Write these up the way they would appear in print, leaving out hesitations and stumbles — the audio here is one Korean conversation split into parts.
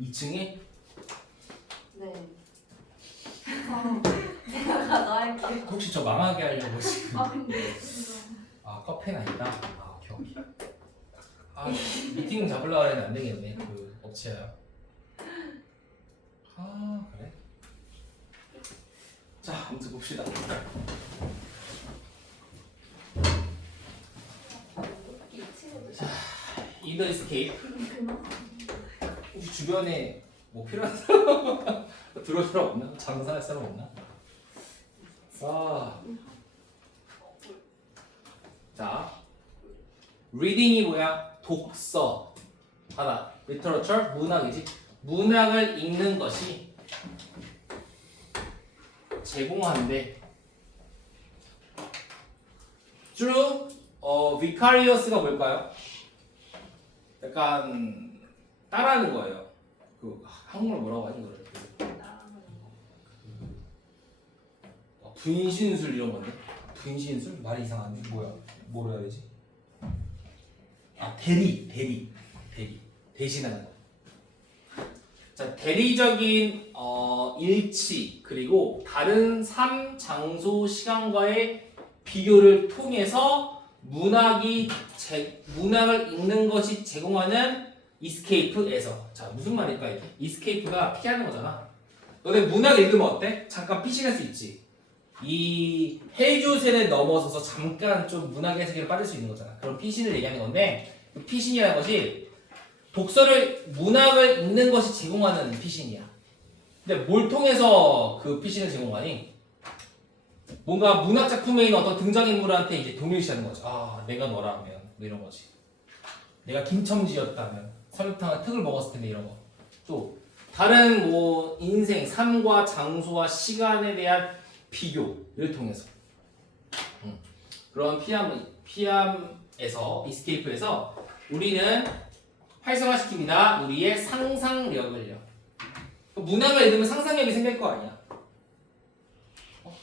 2층에? 네. 내가 가서 할게. 혹시 저 망하게 하려고 지금? 아 근데 아 커피는 아니다. 아 오케이. 아 미팅 잡으려고 했는데 안 되겠네. 그 업체야. 아 그래? 자 아무튼 봅시다. 자 인더 이스케이프. 혹시 주변에 뭐 필요한 사람 들어올 사람 없나? 장사할 사람 없나? 자, reading이 뭐야? 독서 하나, literature 문학이지. 문학을 읽는 것이 제공한데 true, vicarious가 뭘까요? 약간 따라하는 거예요. 그 한국말 뭐라고 하지 그래? 분신술 이런 건데? 분신술? 말이 이상한데? 뭐야? 뭐로 해야 되지? 아 대리 대신하는 거. 자 대리적인 일치 그리고 다른 삶, 장소, 시간과의 비교를 통해서 문학을 읽는 것이 제공하는 escape에서 자 무슨 말일까 이게? escape가 피하는 거잖아. 너네 문학 읽으면 어때? 잠깐 피신할 수 있지. 이 헬조세를 넘어서서 잠깐 좀 문학의 세계로 빠질 수 있는 거잖아. 그런 피신을 얘기하는 건데 그 피신이라는 것이 문학을 읽는 것이 제공하는 피신이야. 근데 뭘 통해서 그 피신을 제공하니? 뭔가 문학 작품에 있는 어떤 등장인물한테 이제 동일시하는 거죠. 아 내가 너라면 뭐 이런 거지. 내가 김첨지였다면 설탕을 특을 먹었을 텐데 이런 거. 또 다른 뭐 인생, 삶과 장소와 시간에 대한 비교를 통해서 그런 피함에서 이스케이프에서 우리는 활성화시킵니다. 우리의 상상력을요. 문학을 읽으면 상상력이 생길 거 아니야.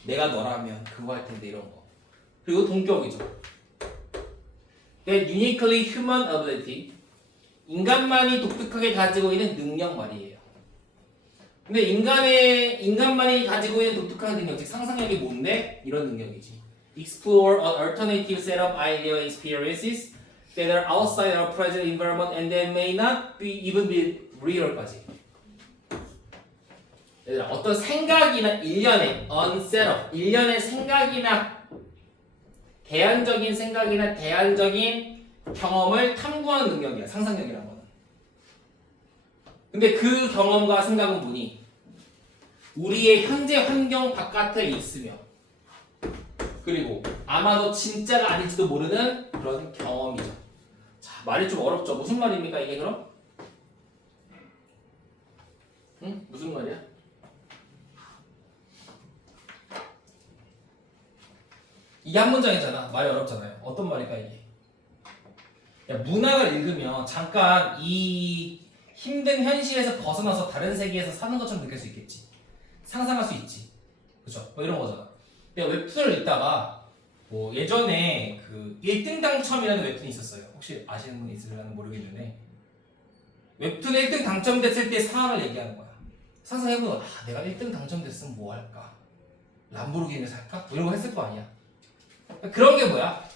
내가 너라면 그거 할 텐데 이런 거. 그리고 동격이죠. That uniquely human ability. 인간만이 독특하게 가지고 있는 능력 말이에요. 근데 인간만이 가지고 있는 독특한 능력, 즉 상상력이 뭔데? 이런 능력이지. Explore an alternative set of ideal experiences that are outside our present environment and that may not even be real까지. 얘들아, 어떤 생각이나 일련의 생각이나 대안적인 생각이나 대안적인 경험을 탐구하는 능력이야. 상상력이라는 거는. 근데 그 경험과 생각은 뭐니? 우리의 현재 환경 바깥에 있으며 그리고 아마도 진짜가 아닐지도 모르는 그런 경험이죠. 자, 말이 좀 어렵죠? 무슨 말입니까 이게 그럼? 응? 무슨 말이야? 이게 한 문장이잖아. 말이 어렵잖아요. 어떤 말일까 이게? 야, 문학을 읽으면 잠깐 이 힘든 현실에서 벗어나서 다른 세계에서 사는 것처럼 느낄 수 있겠지. 상상할 수 있지. 그죠? 뭐 이런 거잖아. 내가 웹툰을 읽다가 뭐 예전에 그 1등 당첨이라는 웹툰이 있었어요. 혹시 아시는 분 있으려나 모르겠는데 웹툰 1등 당첨됐을 때 상황을 얘기하는 거야. 상상해보면 내가 1등 당첨됐으면 뭐 할까? 람보르기니를 살까? 뭐 이런 거 했을 거 아니야. 그런 게 뭐야?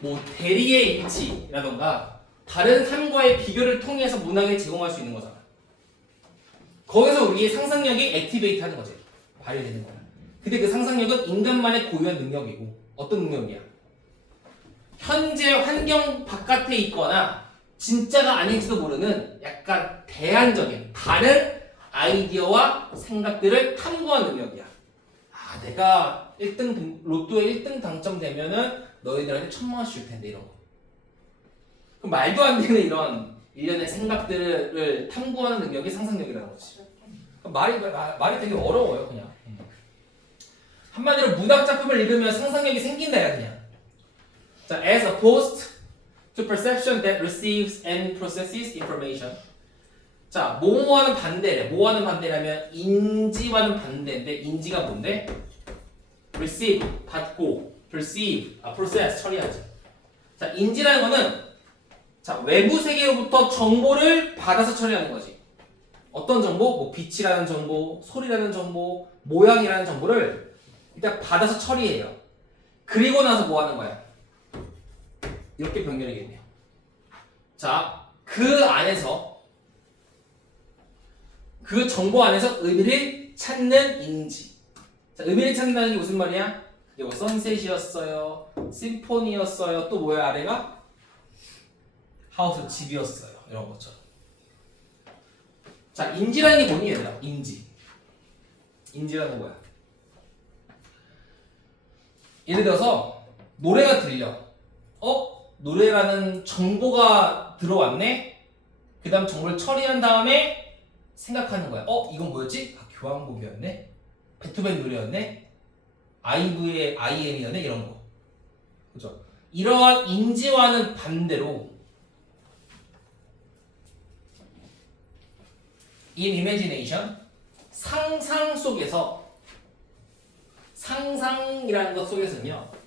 뭐 대리의 일치라던가 다른 삶과의 비교를 통해서 문학을 제공할 수 있는 거잖아. 거기서 우리의 상상력이 액티베이트 하는 거지. 발휘되는 거야. 근데 그 상상력은 인간만의 고유한 능력이고 어떤 능력이야? 현재 환경 바깥에 있거나 진짜가 아닐지도 모르는 약간 대안적인 다른 아이디어와 생각들을 탐구하는 능력이야. 내가 1등 로또에 1등 당첨되면은 너희들한테 1,000만 원씩 줄 텐데 이런 거. 그럼 말도 안 되는 이런 일련의 생각들을 탐구하는 능력이 상상력이라는 거지. 말이 되게 어려워요 그냥. 한마디로 문학 작품을 읽으면 상상력이 생긴다야 그냥. 자, as opposed to perception that receives and processes information. 자, 뭐뭐하는 반대래. 뭐하는 반대라면 인지와는 반대인데 인지가 뭔데? receive 받고 perceive process 처리하지. 자, 인지라는 거는 자, 외부 세계로부터 정보를 받아서 처리하는 거지. 어떤 정보? 뭐 빛이라는 정보, 소리라는 정보, 모양이라는 정보를 일단 받아서 처리해요. 그리고 나서 뭐 하는 거야? 이렇게 병렬이겠네요. 자, 그 안에서 그 정보 안에서 의미를 찾는 인지. 자, 의미를 찾는다는 게 무슨 말이야? 이게 뭐 선셋이었어요, 심포니였어요, 또 뭐야 아래가? 하우스 집이었어요. 이런 것처럼. 자, 인지라는 게 뭐니 얘들아? 인지. 인지라는 뭐야? 예를 들어서 노래가 들려. 노래라는 정보가 들어왔네? 그 다음 정보를 처리한 다음에 생각하는 거야. 이건 뭐였지? 교향곡이었네? 베토벤 노래였네? 아이브의 IM이었네? 이런 거. 그죠? 이러한 인지와는 반대로 in imagination, 상상 속에서, 상상이라는 것 속에서는요,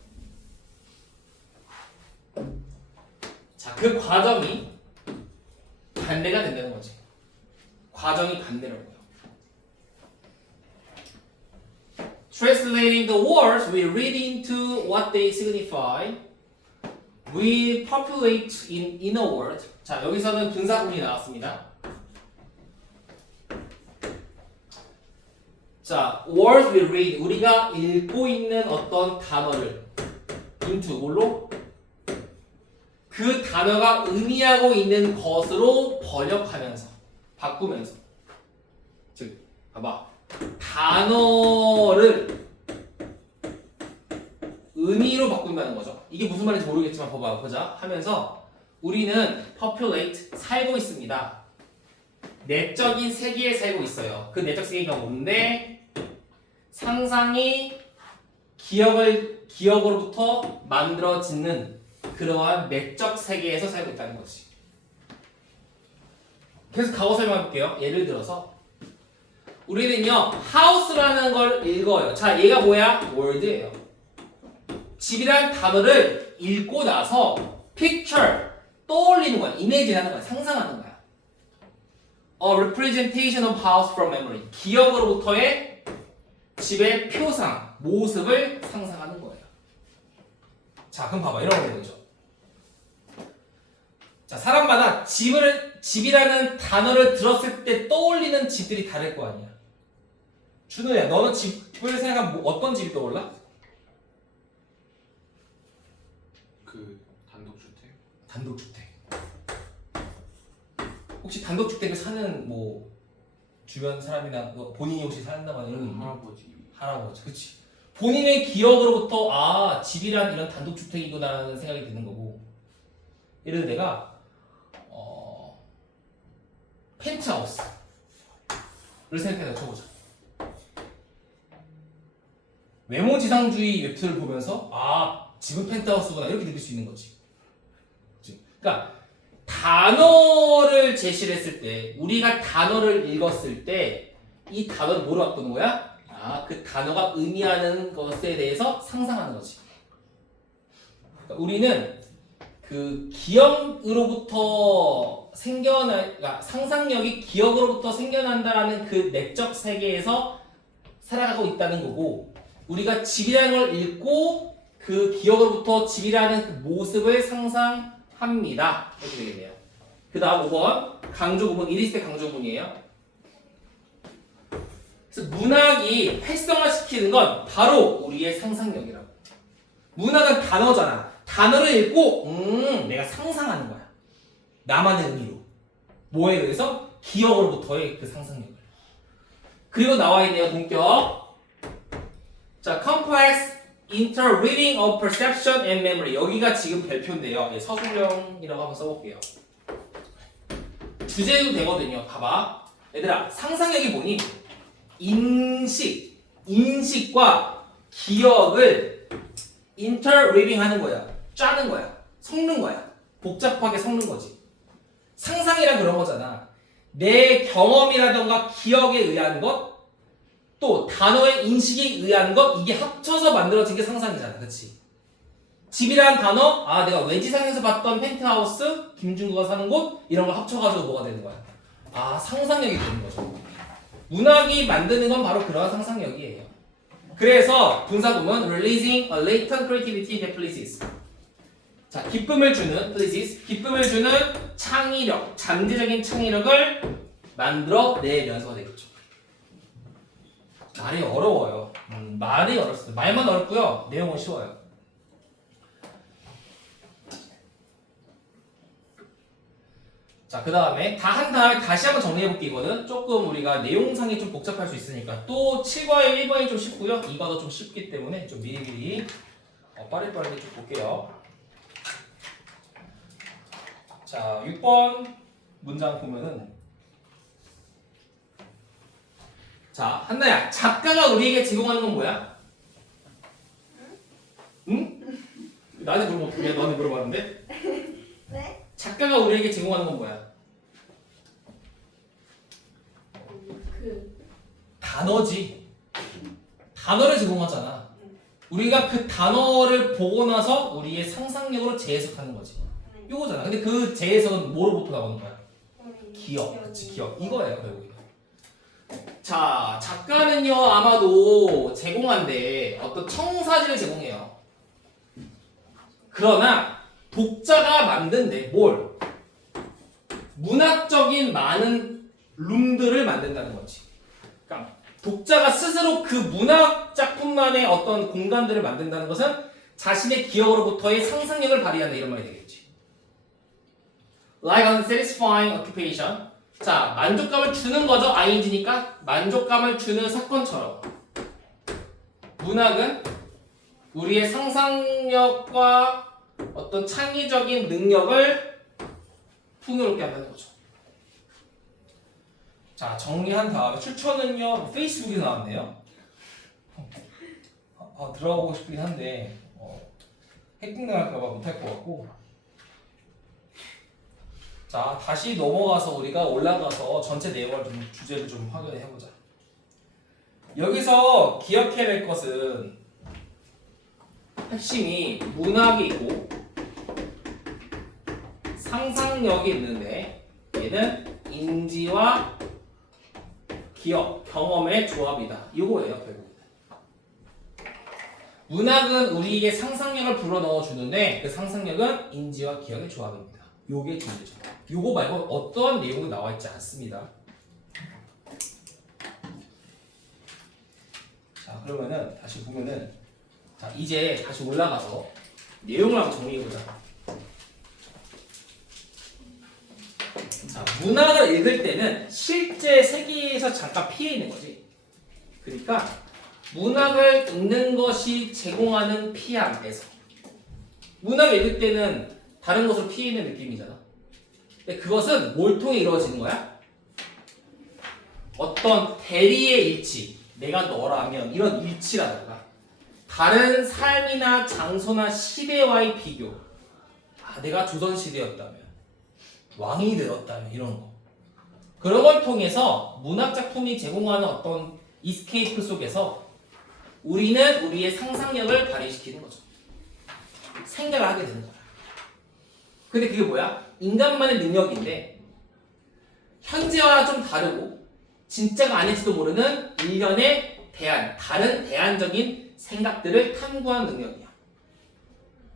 자, 그 과정이 반대가 된다는 거지. 과정이 반대라고요. Translating the words we read into what they signify, we populate in inner world. 자, 여기서는 분사구문이 나왔습니다. 자, words we read, 우리가 읽고 있는 어떤 단어를 into 뭘로? 그 단어가 의미하고 있는 것으로 번역하면서, 바꾸면서. 즉, 봐봐. 단어를 의미로 바꾼다는 거죠. 이게 무슨 말인지 모르겠지만 봐봐. 보자. 하면서 우리는 populate, 살고 있습니다. 내적인 세계에 살고 있어요. 그 내적 세계가 뭔데? 상상이 기억으로부터 만들어지는 그러한 내적 세계에서 살고 있다는 거지. 계속 과거 설명해볼게요. 예를 들어서 우리는요 house라는 걸 읽어요. 자, 얘가 뭐야? word예요. 집이란 단어를 읽고 나서 picture, 떠올리는 거야. image하는 거야. 상상하는 거야. A representation of house from memory. 기억으로부터의 집의 표상, 모습을 상상하는 거예요. 자, 그럼 봐봐. 이런 거 되죠. 자, 사람마다 집이라는 단어를 들었을 때 떠올리는 집들이 다를 거 아니야. 준호야, 너는 집을 생각하면 어떤 집이 떠올라? 그 단독주택? 단독주택. 혹시 단독주택을 사는 뭐 주변 사람이나 본인이 혹시 산다거나 이런 거 있니? 할아버지, 그치. 본인의 기억으로부터 집이란 이런 단독주택이구나라는 생각이 드는 거고. 예를 들어 내가 펜트하우스를 생각해서 쳐보자. 외모지상주의 웹툰을 보면서 집은 펜트하우스구나 이렇게 느낄 수 있는 거지. 그치? 그러니까 단어를 제시를 했을 때, 우리가 단어를 읽었을 때 이 단어를 뭐로 바꾸는 거야? 그 단어가 의미하는 것에 대해서 상상하는 거지. 그러니까 우리는 그 기억으로부터 그러니까 상상력이 기억으로부터 생겨난다라는 그 내적 세계에서 살아가고 있다는 거고, 우리가 집이라는 걸 읽고 그 기억으로부터 집이라는 그 모습을 상상합니다. 이렇게 되겠네요. 그 다음 5번 강조구문, 이리스의 강조구문이에요. 그래서 문학이 활성화시키는 건 바로 우리의 상상력이라고. 문학은 단어잖아. 단어를 읽고 내가 상상하는 거야. 나만의 의미로. 뭐에 의해서? 기억으로부터의 그 상상력을. 그리고 나와 있네요. 동격. 자, complex interweaving of perception and memory. 여기가 지금 별표인데요. 서술형이라고 한번 써볼게요. 주제도 되거든요. 봐봐. 얘들아, 상상력이 뭐니? 인식과 기억을 interweaving 하는 거야. 짜는 거야. 섞는 거야. 복잡하게 섞는 거지. 상상이란 그런 거잖아. 내 경험이라던가 기억에 의한 것, 또 단어의 인식에 의한 것, 이게 합쳐서 만들어진 게 상상이잖아. 그치? 집이라는 단어, 아 내가 외지상에서 봤던 펜트하우스, 김준구가 사는 곳 이런 걸 합쳐가지고 뭐가 되는 거야? 아 상상력이 되는 거죠. 문학이 만드는 건 바로 그러한 상상력이에요. 그래서 분사구문 releasing a latent creativity in the places. 자, 기쁨을 주는 places, 기쁨을 주는 창의력, 잠재적인 창의력을 만들어내면서가 되겠죠. 말이 어려워요. 말이 어렵습니다. 말만 어렵고요. 내용은 쉬워요. 자, 그 다음에 다 한 다음에 다시 한번 정리해볼게. 이거는 조금 우리가 내용상이 좀 복잡할 수 있으니까 또 7과의 1번이 좀 쉽고요. 2가 더 좀 쉽기 때문에 좀 미리미리 빠릿빠릿 좀 볼게요. 자, 6번 문장 보면은 자, 한나야, 작가가 우리에게 제공하는 건 뭐야? 응? 나한테 물어보면 어떡해? 너한테 물어봤는데? 네? 작가가 우리에게 제공하는 건 뭐야? 그 단어지. 단어를 제공하잖아. 우리가 그 단어를 보고 나서 우리의 상상력으로 재해석하는 거지. 이거잖아. 근데 그 재해석은 뭐로부터 나오는 거야? 기억. 그치, 기억. 이거예요, 결국에. 자, 작가는요, 아마도 제공한데 어떤 청사진을 제공해요. 그러나 독자가 만든데 뭘? 문학적인 많은 룸들을 만든다는 거지. 그러니까 독자가 스스로 그 문학 작품만의 어떤 공간들을 만든다는 것은 자신의 기억으로부터의 상상력을 발휘한다 이런 말이 되겠지. Like unsatisfying occupation. 자, 만족감을 주는 거죠. ing니까 만족감을 주는 사건처럼 문학은 우리의 상상력과 어떤 창의적인 능력을 풍요롭게 한다는 거죠. 자, 정리한 다음에 출처는요 페이스북에 나왔네요. 들어가고 싶긴 한데 해킹당할까봐 못할 것 같고. 자, 다시 넘어가서 우리가 올라가서 전체 내용을 좀 주제를 좀 확인해 보자. 여기서 기억해야 될 것은 핵심이 문학이 있고 상상력이 있는데 얘는 인지와 기억, 경험의 조합이다. 이거예요, 결국. 문학은 우리에게 상상력을 불어넣어 주는데 그 상상력은 인지와 기억의 조합입니다. 요게 존재죠. 요거 말고 어떠한 내용도 나와 있지 않습니다. 자, 그러면은 다시 보면은 자, 이제 다시 올라가서 내용을 한번 정리해보자. 자, 문학을 읽을 때는 실제 세계에서 잠깐 피해 있는 거지. 그러니까 문학을 읽는 것이 제공하는 피함에서 문학을 읽을 때는 다른 것으로 피해 있는 느낌이잖아. 근데 그것은 뭘 통해 이루어지는 거야? 어떤 대리의 일치, 내가 너라면 이런 일치라든가 다른 삶이나 장소나 시대와의 비교. 내가 조선시대였다면 왕이 되었다면 이런 거. 그런 걸 통해서 문학작품이 제공하는 어떤 이스케이프 속에서 우리는 우리의 상상력을 발휘시키는 거죠. 생각을 하게 되는 거야. 근데 그게 뭐야? 인간만의 능력인데 현재와 좀 다르고 진짜가 아닐지도 모르는 일련의 다른 대안적인 생각들을 탐구하는 능력이야.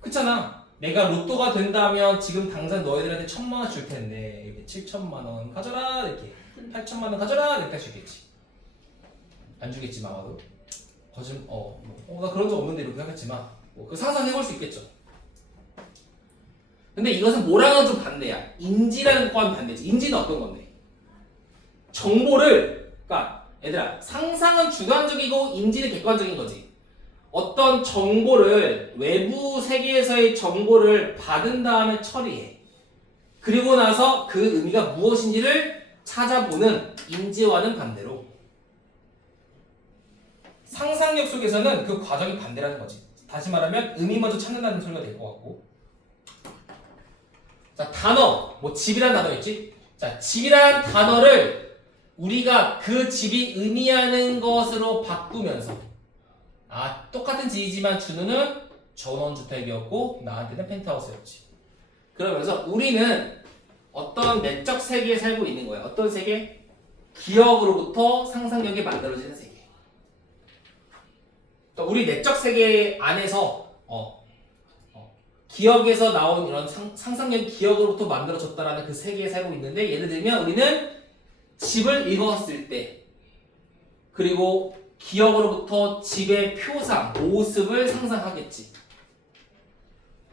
그렇잖아. 내가 로또가 된다면 지금 당장 너희들한테 1,000,000원 줄 텐데 이렇게 7,000,000원 가져라 이렇게 8,000,000원 가져라 이렇게 할 수 있겠지. 안 주겠지만 아마도 나 그런 적 없는데 이렇게 하겠지만 그 상상해볼 수 있겠죠. 근데 이것은 뭐랑은 좀 반대야. 인지라는 것과는 반대지. 인지는 어떤 건데? 정보를, 그러니까 얘들아, 상상은 주관적이고 인지는 객관적인 거지. 어떤 정보를 외부 세계에서의 정보를 받은 다음에 처리해. 그리고 나서 그 의미가 무엇인지를 찾아보는 인지와는 반대로 상상력 속에서는 그 과정이 반대라는 거지. 다시 말하면 의미 먼저 찾는다는 소리가 될 것 같고. 자, 단어, 집이라는 단어 있지? 자, 집이라는 단어를 우리가 그 집이 의미하는 것으로 바꾸면서 똑같은 집이지만 준우는 전원주택이었고 나한테는 펜트하우스였지. 그러면서 우리는 어떤 내적 세계에 살고 있는 거야. 어떤 세계? 기억으로부터 상상력이 만들어지는 세계. 그러니까 우리 내적 세계 안에서 기억에서 나온 이런 상상력 기억으로부터 만들어졌다라는 그 세계에 살고 있는데, 예를 들면 우리는 집을 읽었을 때, 그리고 기억으로부터 집의 표상, 모습을 상상하겠지.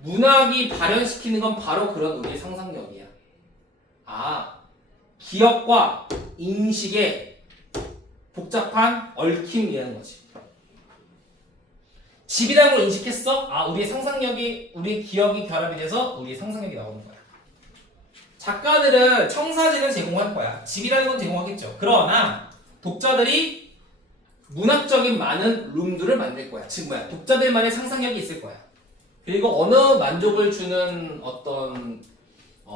문학이 발현시키는 건 바로 그런 우리의 상상력이야. 기억과 인식의 복잡한 얽힘이라는 거지. 집이라는 걸 인식했어? 우리의 상상력이, 우리의 기억이 결합이 돼서 우리의 상상력이 나오는 거야. 작가들은 청사진을 제공할 거야. 집이라는 건 제공하겠죠. 그러나 독자들이 문학적인 많은 룸들을 만들 거야. 즉 뭐야? 독자들만의 상상력이 있을 거야. 그리고 어느 만족을 주는 어떤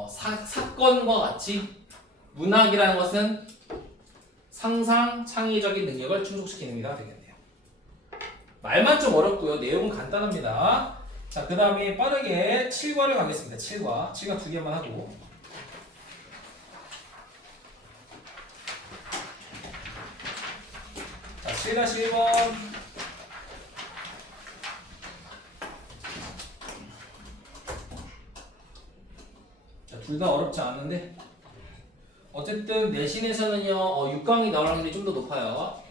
사건과 같이 문학이라는 것은 상상, 창의적인 능력을 충족시키는 의미가 되겠네요. 말만 좀 어렵고요. 내용은 간단합니다. 자, 그 다음에 빠르게 7과를 가겠습니다. 7과 2개만 하고. 자, 7-1번. 자, 둘 다 어렵지 않은데 어쨌든 내신에서는요 6강이 나올 확률이 좀 더 높아요.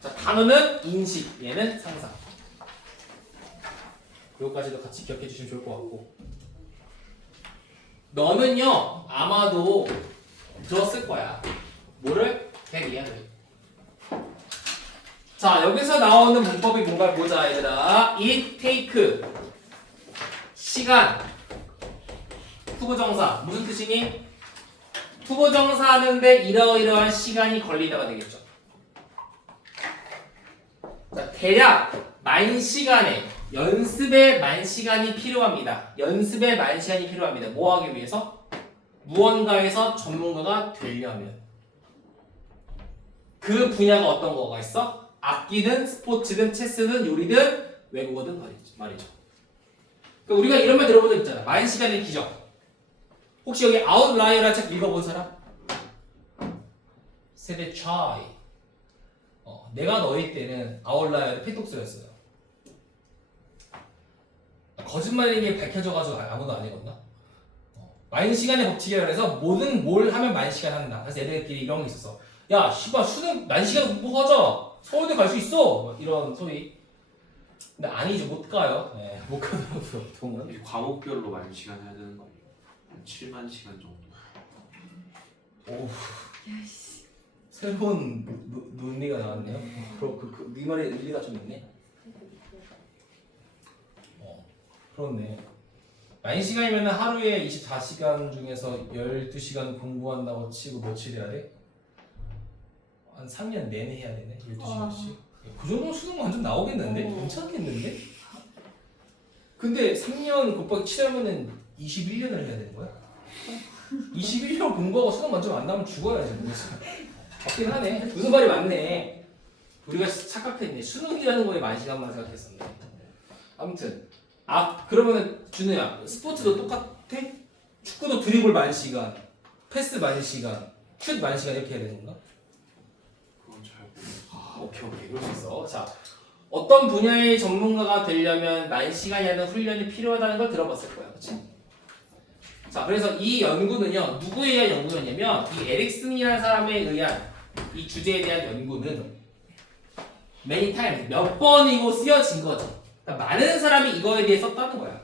자, 단어는 인식, 얘는 상상. 그거까지도 같이 기억해 주시면 좋을 것 같고, 너는요 아마도 들었을 거야. 뭐를? 대리야를. 자, 여기서 나오는 문법이 뭔가 보자 얘들아. it, take, 시간, 투부정사. 무슨 뜻이니? 투부정사 하는데 이러이러한 시간이 걸리다가 되겠죠. 자, 대략 만 시간에, 연습에 만 시간이 필요합니다. 연습에 만 시간이 필요합니다. 뭐 하기 위해서? 무언가에서 전문가가 되려면. 그 분야가 어떤 거가 있어? 악기든 스포츠든 체스든 요리든 외국어든 말이죠. 그러니까 우리가 이런 말 들어본 적 있잖아. 만 시간의 기적. 혹시 여기 아웃라이어라는 책 읽어본 사람? 세대 차이. 내가 너희 때는 아웃라이어의 필독서였어요. 거짓말인 게 밝혀져가지고 아무도 안 읽었나? 만 시간의 법칙이라 해서 모든 뭘 하면 만 시간 한다. 그래서 애들끼리 이런 게 있었어. 야, 씨발 수능 만 시간 공부하자. 서울대 갈 수 있어. 이런 소리. 근데 아니죠, 못 가요. 네, 못 가더라고요, 보통은. 이 과목별로 만 시간 해야 되는 거 아니에요? 한 7만 시간 정도. 오, 새로운 논리가 나왔네요. 네 말에 일리가 좀 있네. 그렇네. 만 시간이면 하루에 24시간 중에서 12시간 공부한다고 치고 며칠 해야 돼? 한 3년 내내 해야 되네. 12시간씩. 그 정도면 수능 완전 나오겠는데? 괜찮겠는데? 근데 3년 곱하기 7하면은 21년을 해야 되는 거야? 21년 공부하고 수능 만점 안 나오면 죽어야지. 맞긴 하네. 무슨 말이 맞네. 우리가 착각했네. 수능이라는 거에 만 시간만 생각했었네. 아무튼 그러면은 준우야, 스포츠도 똑같아? 축구도 드리블 만 시간, 패스 만 시간, 슛 만 시간 이렇게 해야 되는 건가? 그건 잘 모르겠어요. 오케이 그럴 수 있어. 자, 어떤 분야의 전문가가 되려면 만 시간이 하는 훈련이 필요하다는 걸 들어봤을 거야, 그렇지? 자, 그래서 이 연구는요 누구에 의한 연구였냐면 이 에릭슨이라는 사람에 의한 이 주제에 대한 연구는 many times 몇 번이고 쓰여진 거죠. 그러니까 많은 사람이 이거에 대해 썼다는 거야.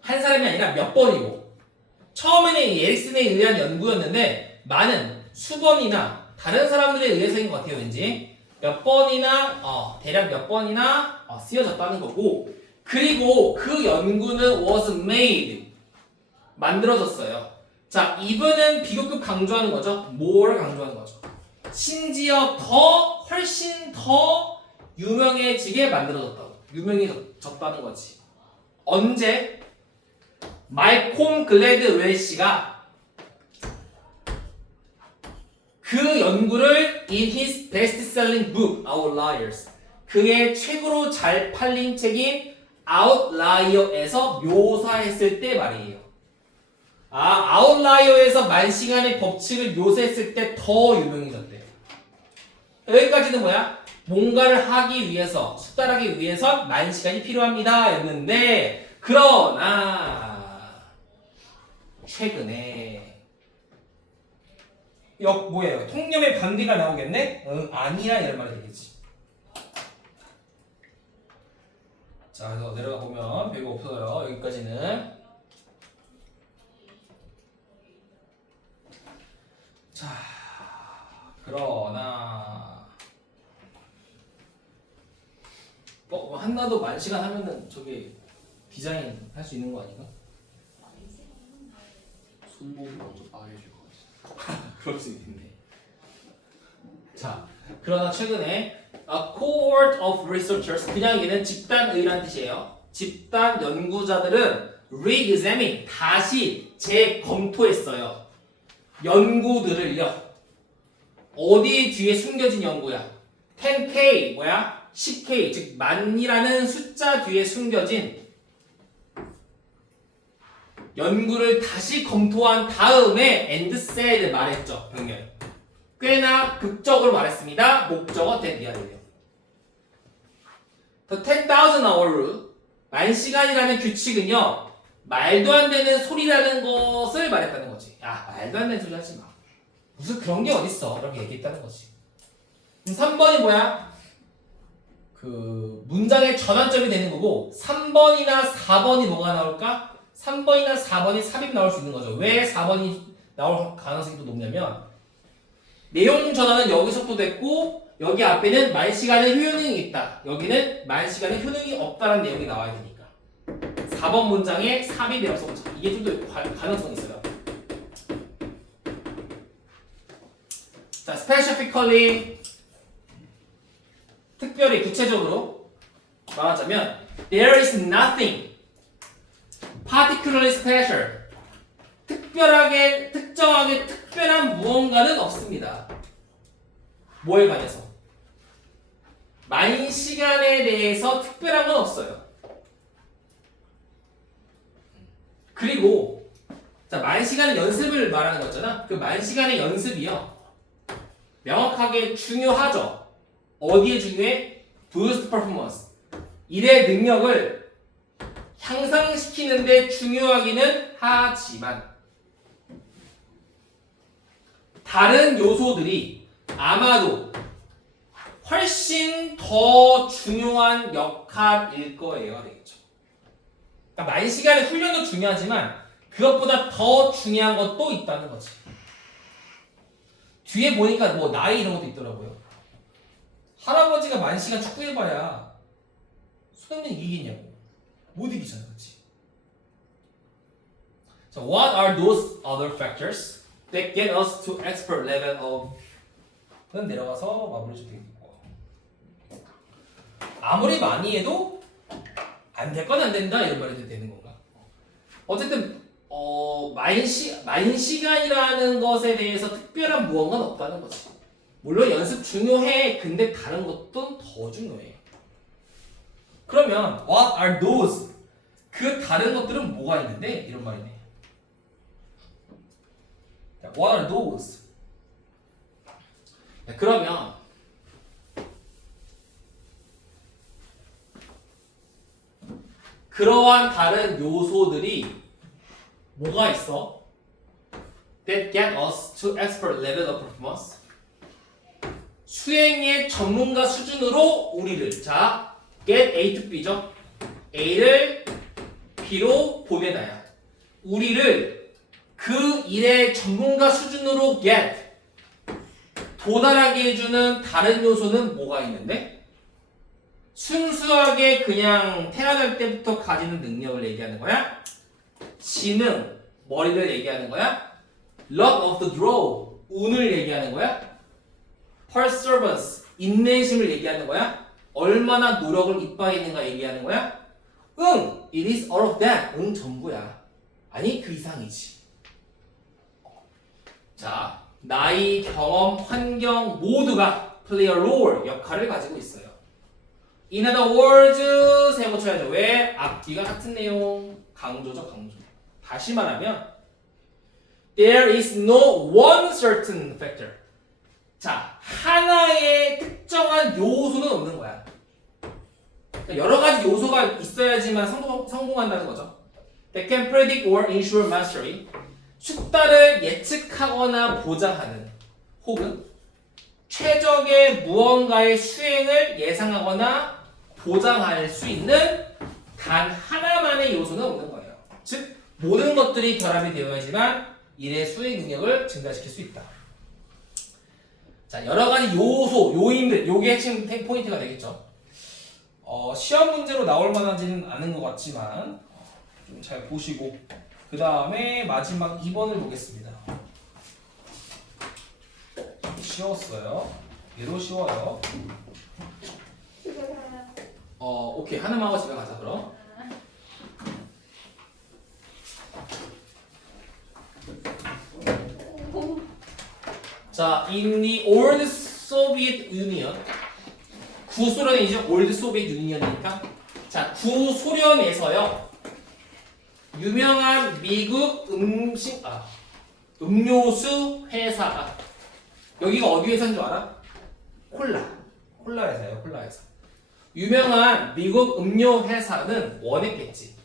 한 사람이 아니라 몇 번이고. 처음에는 이 에릭슨에 의한 연구였는데 많은 수번이나 다른 사람들에 의해서인 것 같아요. 왠지 몇 번이나 대략 몇 번이나 쓰여졌다는 거고, 그리고 그 연구는 was made 만들어졌어요. 자, 이분은 비교급 강조하는 거죠. 뭐를 강조하는 거죠? 심지어 훨씬 더 유명해지게 만들어졌다고. 유명해졌다는 거지. 언제? 말콤 글래드웰 씨가 그 연구를 in his best-selling book, Outliers, 그의 최고로 잘 팔린 책인 Outlier에서 묘사했을 때 말이에요. 아웃라이어에서 만시간의 법칙을 묘사했을 때 더 유명해졌대요. 여기까지는 뭐야? 뭔가를 하기 위해서, 숙달하기 위해서 만시간이 필요합니다 였는데, 그러나 최근에 뭐예요? 통념의 반대가 나오겠네? 응, 아니야 이런 말이 되겠지. 자, 그래서 내려가 보면 별거 없어요. 여기까지는. 자, 그러나 한나도 만시간 하면은 저기 디자인 할 수 있는 거 아닌가? 손목이 먼저 빠해질 것 같아. 그럴 수 있겠네. 자, 그러나 최근에 a cohort of researchers, 그냥 얘는 집단의란 뜻이에요. 집단 연구자들은 re-examine, 다시 재검토했어요. 연구들을요. 어디 뒤에 숨겨진 연구야? 10K 뭐야? 10K 즉 만이라는 숫자 뒤에 숨겨진 연구를 다시 검토한 다음에 and said 말했죠. 병렬. 꽤나 극적으로 말했습니다. 목적어 that 미안해요. The 10,000 hour rule, 만시간이라는 규칙은요. 말도 안 되는 소리라는 것을 말했다는 거지. 야, 말도 안 되는 소리 하지 마. 무슨 그런 게 어딨어. 이렇게 얘기했다는 거지. 3번이 뭐야? 그 문장의 전환점이 되는 거고 3번이나 4번이 뭐가 나올까? 3번이나 4번이 삽입 나올 수 있는 거죠. 왜 4번이 나올 가능성이 또 높냐면 내용 전환은 여기서부터 됐고 여기 앞에는 만시간의 효능이 있다. 여기는 만시간의 효능이 없다는 내용이 나와야 되니까 4번 문장에 삽입이 없어. 이게 좀 더 가능성이 있어요. 자, specifically 특별히 구체적으로 말하자면 there is nothing particularly special 특별하게 특정하게 특별한 무언가는 없습니다. 뭐에 관해서? 만시간에 대해서 특별한 건 없어요. 그리고 자, 만시간의 연습을 말하는 거잖아. 그 만시간의 연습이요. 명확하게 중요하죠. 어디에 중요해? Boost performance. 일의 능력을 향상시키는데 중요하기는 하지만 다른 요소들이 아마도 훨씬 더 중요한 역할일 거예요. 되겠죠. 그러니까 만시간의 훈련도 중요하지만 그것보다 더 중요한 것도 있다는 거지. 뒤에 보니까 뭐 나이 이런 것도 있더라고요. 할아버지가 만시간 축구해봐야 소년이 이기겠냐고. 못 이기잖아, 그렇지? So what are those other factors that get us to expert level of? 그건 내려가서 마무리 좀 되겠고. 아무리 많이 해도 안 될 건 안 된다 이런 말이 되는 건가? 어쨌든 만시간이라는 것에 대해서 특별한 무언가는 없다는 거지. 물론 연습 중요해. 근데 다른 것도 더 중요해. 그러면 what are those? 그 다른 것들은 뭐가 있는데? 이런 말이네. What are those? 그러면 그러한 다른 요소들이 뭐가 있어? That get us to expert level of performance. 수행의 전문가 수준으로 우리를 자 get A to B죠. A를 B로 보내다야. 우리를 그 일의 전문가 수준으로 get 도달하게 해주는 다른 요소는 뭐가 있는데? 순수하게 그냥 태어날 때부터 가지는 능력을 얘기하는 거야? 지능, 머리를 얘기하는 거야? luck of the draw, 운을 얘기하는 거야? perseverance, 인내심을 얘기하는 거야? 얼마나 노력을 이빠했는가 얘기하는 거야? 응, it is all of that. 응, 전부야. 아니, 그 이상이지. 자, 나이, 경험, 환경 모두가 play a role 역할을 가지고 있어요. In other words 세 붙여야죠. 왜? 앞뒤가 같은 내용. 강조죠, 강조. 다시 말하면 there is no one certain factor. 자, 하나의 특정한 요소는 없는 거야. 그러니까 여러 가지 요소가 있어야지만 성공한다는 거죠. That can predict or ensure mastery. 숙달을 예측하거나 보장하는 혹은 최적의 무언가의 수행을 예상하거나 보장할 수 있는 단 하나만의 요소는 없는 거예요. 즉 모든 것들이 결합이 되어야지만 일의 수행 능력을 증가시킬 수 있다. 자, 여러 가지 요소, 요인들, 요게 핵심 포인트가 되겠죠. 시험 문제로 나올 만하지는 않은 것 같지만 좀 잘 보시고 그 다음에 마지막 2번을 보겠습니다. 쉬웠어요. 얘도 쉬워요. 오케이. 하나만 하고 집에 가자 그럼. 자, in the old Soviet Union, 구소련이죠. old Soviet Union이니까. 자, 구소련에서요. 유명한 미국 음료수 회사가 여기가 어디 회사인 줄 알아? 콜라 회사예요. 콜라 회사. 유명한 미국 음료 회사는 원했겠지.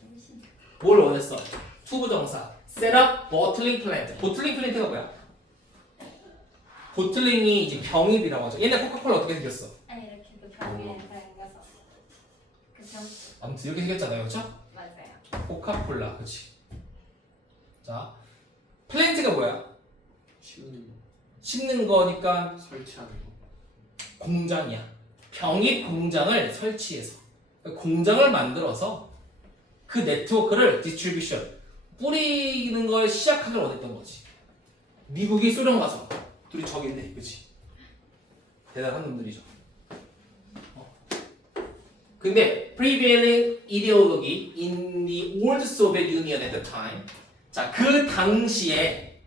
뭘 원했어? 투부정사 set up bottling plant. 보틀링 플랜트가 뭐야? 보틀링이 이제 병입이라고 하죠. 옛날 코카콜라 어떻게 생겼어? 아니 이렇게 그 병에 달려서 그병 아무튼 이렇게 생겼잖아요. 그렇죠? 맞아요. 코카콜라. 그렇지. 자, 플랜트가 뭐야? 씹는 거니까 설치하는 거. 공장이야. 병입 공장을 설치해서 공장을 만들어서 그 네트워크를 디스트리뷰션 뿌리는 걸 시작하길 원했던 거지. 미국이 소련 가서 둘이 적인데, 그렇지? 대단한 놈들이죠. 근데 prevailing ideology in the old Soviet Union at the time. 자, 그 당시에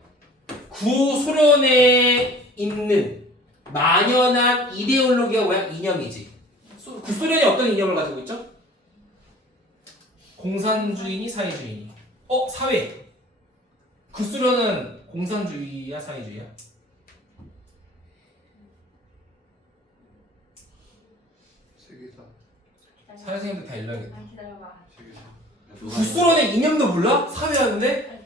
구소련에 있는 만연한 이데올로기가 뭐야? 이념이지. 구소련이 어떤 이념을 가지고 있죠? 공산주의니 사회주의니? 사회. 구소련은 공산주의야 사회주의야? 세계사. 사회생님들 다 일러야겠다. 아 기다려봐. 세계사. 구소련의 이념도 몰라? 사회하는데?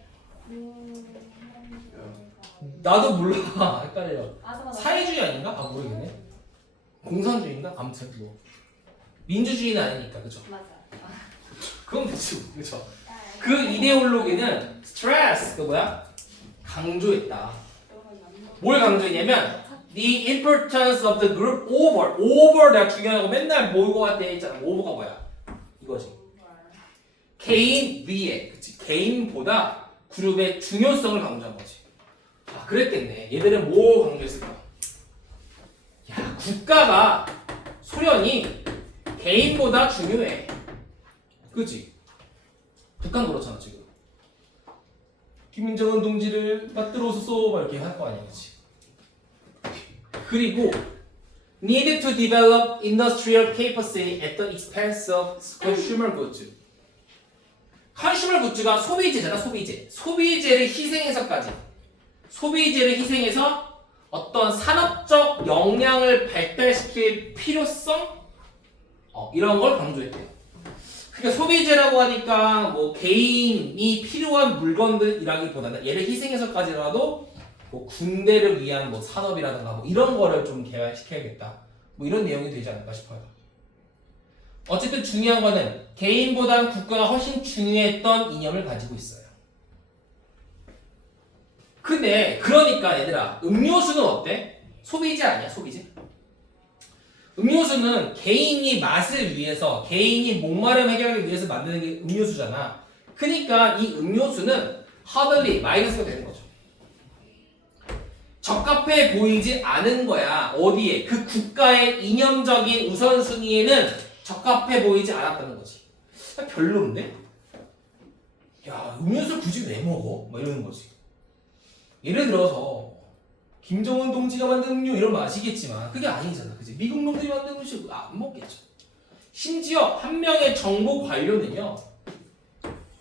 나도 몰라. 헷갈려. 맞아. 사회주의 아닌가? 모르겠네. 공산주의인가? 아무튼 뭐 민주주의는 아니니까, 그죠? 맞아. 그건 대충 그죠? 그 이데올로기는 스트레스, 그 뭐야? 강조했다. 뭘 강조했냐면 the importance of the group over 내가 중요하고 맨날 뭐가 돼 있잖아. over가 뭐야? 이거지. 개인 위에, 그치? 개인보다 그룹의 중요성을 강조한 거지. 그랬겠네. 얘들은 뭐 강조했을까? 야, 국가가 소련이 개인보다 중요해. 그치? 북한 그렇잖아 지금. 김민정은 동지를 받들어 오소서 막 이렇게 할 거 아니야, 그치? 그리고 need to develop industrial capacity at the expense of consumer goods. 컨슈머 굿즈가 소비재잖아, 소비재. 소비재를 희생해서 어떤 산업적 역량을 발달시킬 필요성? 이런 걸 강조했대요. 그러니까 소비재라고 하니까 뭐 개인이 필요한 물건들이라기보다는 얘를 희생해서까지라도 뭐 군대를 위한 뭐 산업이라든가 뭐 이런 거를 좀 개발시켜야겠다. 뭐 이런 내용이 되지 않을까 싶어요. 어쨌든 중요한 거는 개인보단 국가가 훨씬 중요했던 이념을 가지고 있어요. 근데 그러니까 얘들아, 음료수는 어때? 소비재 아니야, 소비재? 음료수는 개인이 맛을 위해서, 개인이 목마름 해결하기 위해서 만드는 게 음료수잖아. 그러니까 이 음료수는 hardly 마이너스가 되는 거죠. 적합해 보이지 않은 거야. 어디에? 그 국가의 이념적인 우선순위에는 적합해 보이지 않았다는 거지. 별로인데? 야, 음료수를 굳이 왜 먹어? 뭐 이러는 거지. 예를 들어서 김정은 동지가 만든 음료 이런 거 아시겠지만 그게 아니잖아. 그지? 미국 놈들이 만든 음식 안 먹겠죠. 심지어 한 명의 정보 관료는요.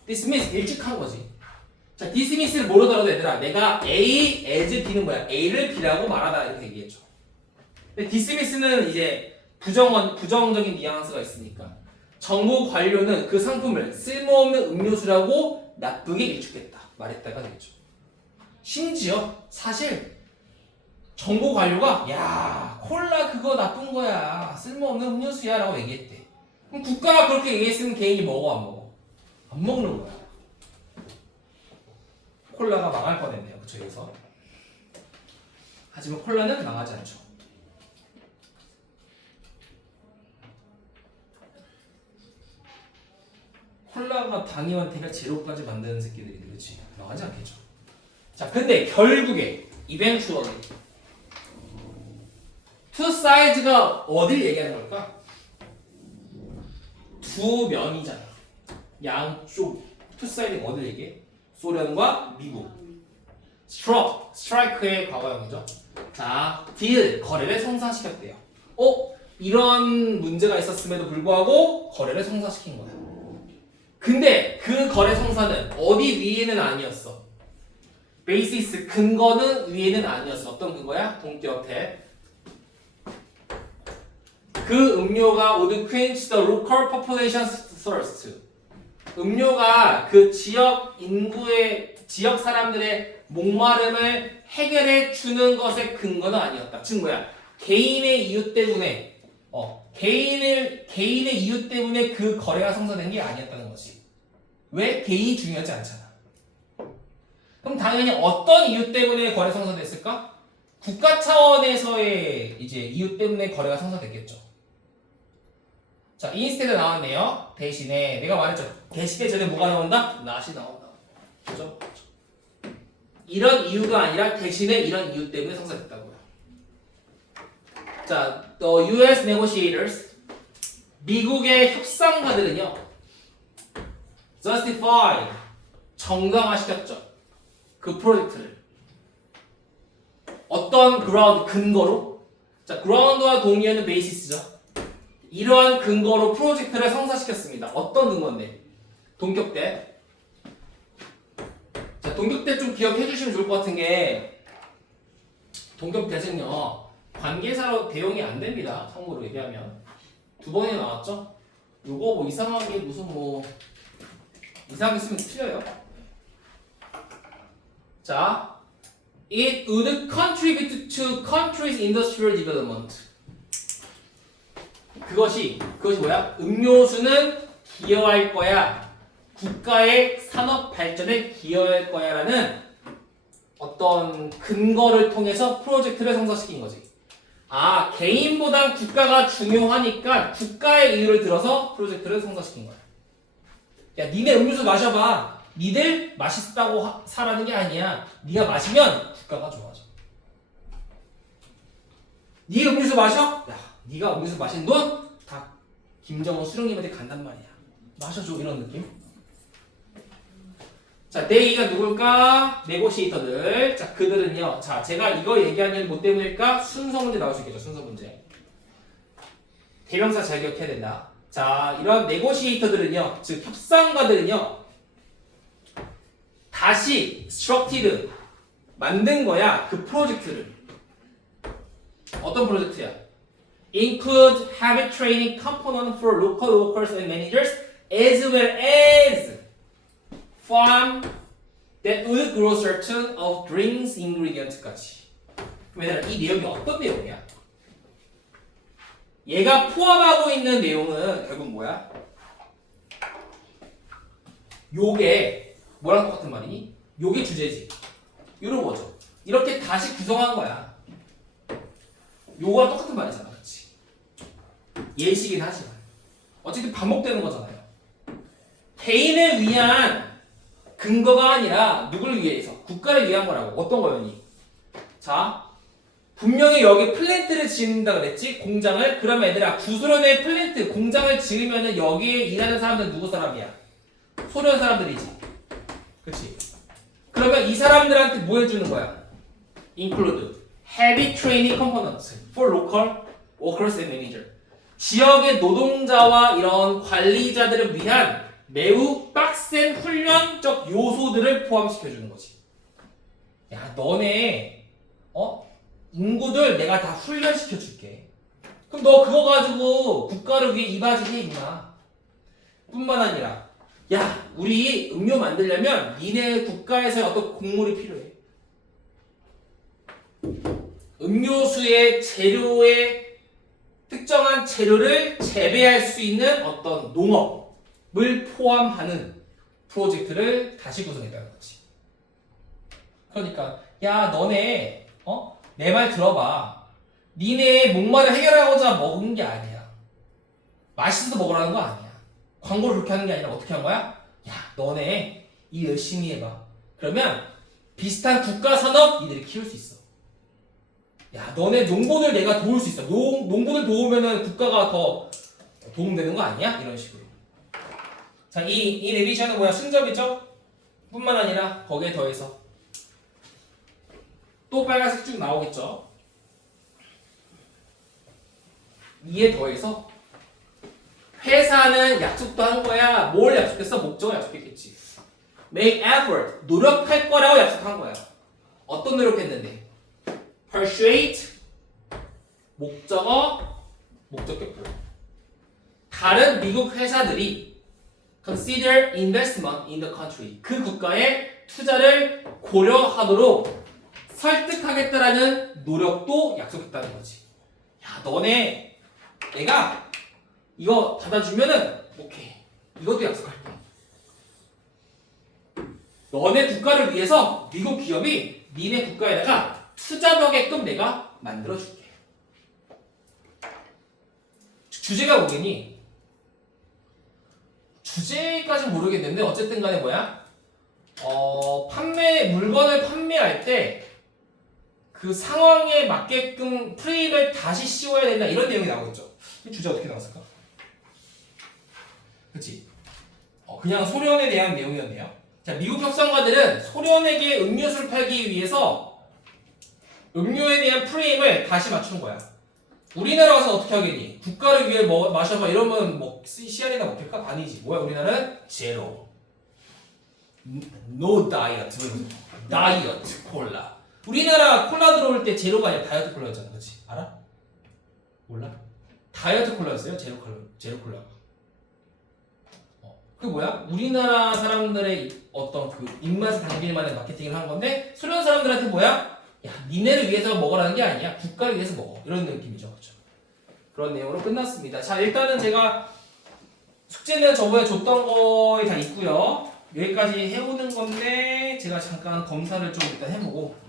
dismiss 일찍한 거지. 자, dismiss를 모르더라도 얘들아 내가 A as B는 뭐야? A를 B라고 말하다 이렇게 얘기했죠. 근데 dismiss는 이제 부정적인 뉘앙스가 있으니까 정보 관료는 그 상품을 쓸모없는 음료수라고 나쁘게 일축했다 말했다가 되겠죠. 심지어 사실 정보 관료가 야 콜라 그거 나쁜 거야 쓸모없는 음료수야 라고 얘기했대. 그럼 국가가 그렇게 얘기했으면 개인이 먹어 안 먹어? 안 먹는 거야. 콜라가 망할 뻔했네요. 그쵸 여기서. 하지만 콜라는 망하지 않죠. 콜라가 당이한테가 제로까지 만드는 새끼들인데 그치? 망하지 않겠죠. 자 근데 결국에 eventually two sides가 어딜 얘기하는 걸까? 두 면이잖아. 양쪽 two side가 어딜 얘기해? 소련과 미국. strike의 과거형이죠. 자, deal 거래를 성사시켰대요. 이런 문제가 있었음에도 불구하고 거래를 성사시킨 거야. 근데 그 거래 성사는 어디 위에는 아니었어. 베이시스 근거는 위에는 아니었어. 어떤 근거야? 동격 탭. 그 음료가 would quench the local population's thirst. 음료가 그 지역 인구의 지역 사람들의 목마름을 해결해 주는 것의 근거는 아니었다. 즉 뭐야? 개인의 이유 때문에 개인의 이유 때문에 그 거래가 성사된 게 아니었다는 거지. 왜? 개인이 중요하지 않잖아. 그럼 당연히 어떤 이유 때문에 거래 성사됐을까? 국가 차원에서의 이제 이유 때문에 거래가 성사됐겠죠. 자, 인스테드 나왔네요. 대신에 내가 말했죠. 대신에 전에 뭐가 나온다? not이 나온다. 그죠? 이런 이유가 아니라 대신에 이런 이유 때문에 성사됐다고요. 자, the U.S. negotiators 미국의 협상가들은요. justified 정당화시켰죠. 그 프로젝트를 어떤 ground 근거로? 자, ground와 동의하는 basis죠. 이러한 근거로 프로젝트를 성사시켰습니다. 어떤 근거인데? 동격대. 자, 동격대 좀 기억해 주시면 좋을 것 같은 게 동격대는요 관계사로 대용이 안 됩니다. 참고로 얘기하면 두 번이나 나왔죠? 요거 뭐 이상한 게 무슨 뭐 이상하게 쓰면 틀려요. 자, it would contribute to country's industrial development. 그것이 뭐야? 음료수는 기여할 거야. 국가의 산업 발전에 기여할 거야라는 어떤 근거를 통해서 프로젝트를 성사시킨 거지. 아, 개인보단 국가가 중요하니까 국가의 이유를 들어서 프로젝트를 성사시킨 거야. 야, 니네 음료수 마셔봐. 니들 맛있다고 사라는 게 아니야. 니가 마시면 국가가 좋아져. 니 음료수 마셔? 야, 니가 음료수 마신 돈 다 김정은 수령님한테 간단 말이야. 마셔줘 이런 느낌. 자, 내이가 누굴까? 네고시에이터들. 자, 그들은요. 자, 제가 이거 얘기하는 뭐 때문일까? 순서 문제 나올 수 있겠죠. 순서 문제. 대명사 잘 기억해야 된다. 자, 이런 네고시에이터들은요. 즉 협상가들은요. 다시 structed 만든 거야. 그 프로젝트를. 어떤 프로젝트야? Include habit training component for local workers and managers as well as farm that would grow certain of drinks ingredients까지. 그럼 얘들아 이 내용이 어떤 내용이야? 얘가 포함하고 있는 내용은 결국 뭐야? 요게 뭐랑 똑같은 말이니? 요게 주제지. 이런 거죠. 이렇게 다시 구성한 거야. 요거랑 똑같은 말이잖아. 그렇지? 예시긴 하지만 어쨌든 반복되는 거잖아요. 개인을 위한 근거가 아니라 누굴 위해서? 국가를 위한 거라고. 어떤 거였니? 자, 분명히 여기 플랜트를 짓는다 그랬지? 공장을. 그러면 얘들아 구소련의 플랜트 공장을 지으면은 여기에 일하는 사람들은 누구 사람이야? 소련 사람들이지. 그치? 그러면 이 사람들한테 뭐 해주는 거야? include heavy training components for local workers and manager. 지역의 노동자와 이런 관리자들을 위한 매우 빡센 훈련적 요소들을 포함시켜주는 거지. 야, 너네 인구들 내가 다 훈련시켜줄게. 그럼 너 그거 가지고 국가를 위해 이바지 해 임마. 뿐만 아니라 야, 우리 음료 만들려면 니네 국가에서 어떤 곡물이 필요해. 음료수의 재료의 특정한 재료를 재배할 수 있는 어떤 농업을 포함하는 프로젝트를 다시 구성했다는 거지. 그러니까 야, 너네 내 말 들어봐. 니네 목마를 해결하고자 먹은 게 아니야. 맛있어서 먹으라는 거 아니야. 광고를 그렇게 하는 게 아니라 어떻게 한 거야? 야, 너네 일 열심히 해봐. 그러면 비슷한 국가 산업 니들이 키울 수 있어. 야, 너네 농부들 내가 도울 수 있어. 농부들 도우면은 국가가 더 도움되는 거 아니야? 이런 식으로. 자, 이 내비션은 뭐야? 순접이죠? 뿐만 아니라 거기에 더해서 또 빨간색 쭉 나오겠죠? 이에 더해서 회사는 약속도 한 거야. 뭘 약속했어? 목적을 약속했겠지. Make effort. 노력할 거라고 약속한 거야. 어떤 노력했는데? Persuade. 목적어, 목적격보. 다른 미국 회사들이 consider investment in the country. 그 국가에 투자를 고려하도록 설득하겠다라는 노력도 약속했다는 거지. 야, 너네 내가 이거 받아주면은 오케이. 이것도 약속할게. 너네 국가를 위해서 미국 기업이 니네 국가에다가 투자하게끔 내가 만들어줄게. 주제가 뭐겠니? 주제까지는 모르겠는데 어쨌든 간에 뭐야? 물건을 판매할 때 그 상황에 맞게끔 프레임을 다시 씌워야 된다 이런 내용이 나오겠죠. 이 주제 어떻게 나왔을까? 그치? 그냥 소련에 대한 내용이었네요. 자, 미국 협상가들은 소련에게 음료수를 팔기 위해서 음료에 대한 프레임을 다시 맞춘 거야. 우리나라 가서 어떻게 하겠니? 국가를 위해 마셔봐 이러면 씨알이나 먹힐까? 아니지. 뭐야, 우리나라는 제로. No diet. 다이어트 콜라. 우리나라 콜라 들어올 때 제로가 아니라 다이어트 콜라였잖아. 그치? 알아? 몰라? 다이어트 콜라였어요? 제로 콜라가. 그 뭐야? 우리나라 사람들의 어떤 그 입맛을 당길 만한 마케팅을 한 건데 소련 사람들한테 뭐야? 야, 니네를 위해서 먹으라는 게 아니야. 국가를 위해서 먹어. 이런 느낌이죠. 그렇죠? 그런 내용으로 끝났습니다. 자, 일단은 제가 숙제는 저번에 줬던 거에 다 있고요. 여기까지 해오는 건데 제가 잠깐 검사를 좀 일단 해보고